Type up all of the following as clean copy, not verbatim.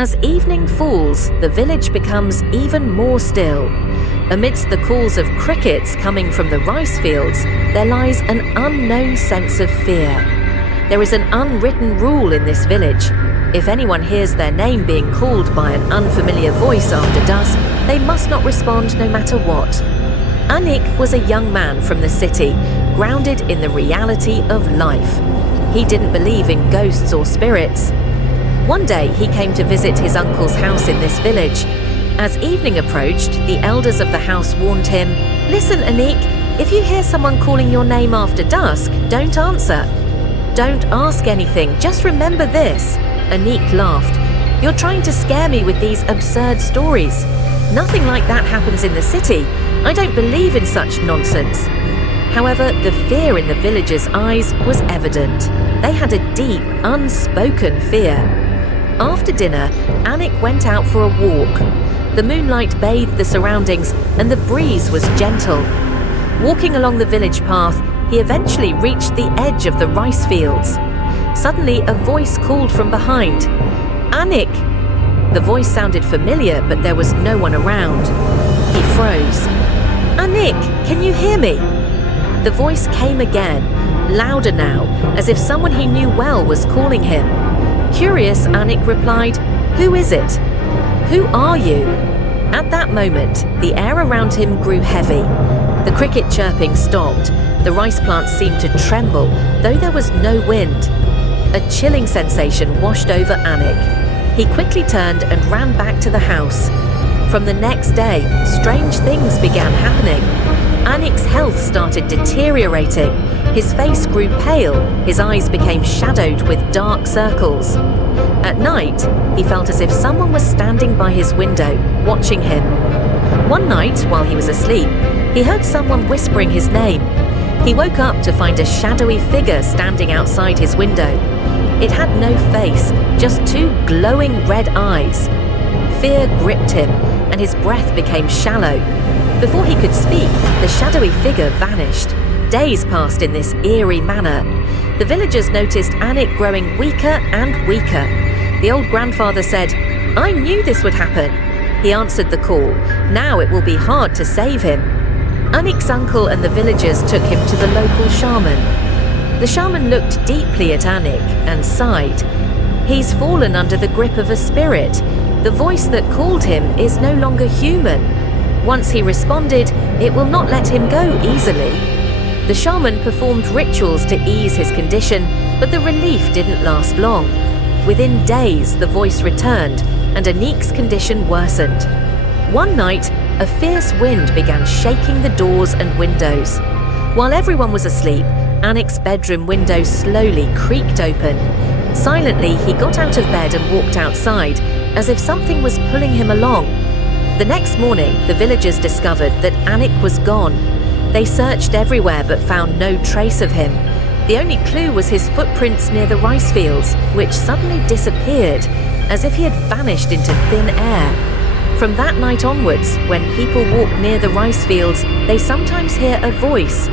As evening falls, the village becomes even more still. Amidst the calls of crickets coming from the rice fields, there lies an unknown sense of fear. There is an unwritten rule in this village. If anyone hears their name being called by an unfamiliar voice after dusk, they must not respond no matter what. Anik was a young man from the city, grounded in the reality of life. He didn't believe in ghosts or spirits. One day he came to visit his uncle's house in this village. As evening approached, the elders of the house warned him, "Listen, Anik, if you hear someone calling your name after dusk, don't answer. Don't ask anything, just remember this." Anik laughed. "You're trying to scare me with these absurd stories. Nothing like that happens in the city. I don't believe in such nonsense." However, the fear in the villagers' eyes was evident. They had a deep, unspoken fear. After dinner, Anik went out for a walk. The moonlight bathed the surroundings and the breeze was gentle. Walking along the village path, he eventually reached the edge of the rice fields. Suddenly, a voice called from behind, "Anik!" The voice sounded familiar, but there was no one around. He froze. "Anik, can you hear me?" The voice came again, louder now, as if someone he knew well was calling him. Curious, Anik replied, "Who is it? Who are you?" At that moment, the air around him grew heavy. The cricket chirping stopped. The rice plants seemed to tremble, though there was no wind. A chilling sensation washed over Anik. He quickly turned and ran back to the house. From the next day, strange things began happening. Anik's health started deteriorating. His face grew pale, his eyes became shadowed with dark circles. At night, he felt as if someone was standing by his window, watching him. One night, while he was asleep, he heard someone whispering his name. He woke up to find a shadowy figure standing outside his window. It had no face, just two glowing red eyes. Fear gripped him, and his breath became shallow. Before he could speak, the shadowy figure vanished. Days passed in this eerie manner. The villagers noticed Anik growing weaker and weaker. The old grandfather said, "I knew this would happen." He answered the call. Now it will be hard to save him. Anik's uncle and the villagers took him to the local shaman. The shaman looked deeply at Anik and sighed. "He's fallen under the grip of a spirit. The voice that called him is no longer human. Once he responded, it will not let him go easily." The shaman performed rituals to ease his condition, but the relief didn't last long. Within days, the voice returned, and Anik's condition worsened. One night, a fierce wind began shaking the doors and windows. While everyone was asleep, Anik's bedroom window slowly creaked open. Silently, he got out of bed and walked outside, as if something was pulling him along. The next morning, the villagers discovered that Anik was gone. They searched everywhere but found no trace of him. The only clue was his footprints near the rice fields, which suddenly disappeared, as if he had vanished into thin air. From that night onwards, when people walk near the rice fields, they sometimes hear a voice.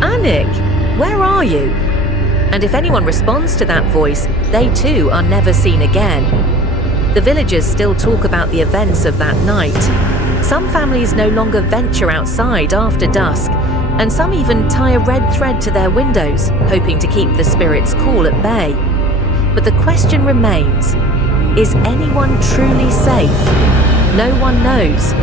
"Anik, where are you?" And if anyone responds to that voice, they too are never seen again. The villagers still talk about the events of that night. Some families no longer venture outside after dusk, and some even tie a red thread to their windows, hoping to keep the spirits cool at bay. But the question remains, is anyone truly safe? No one knows.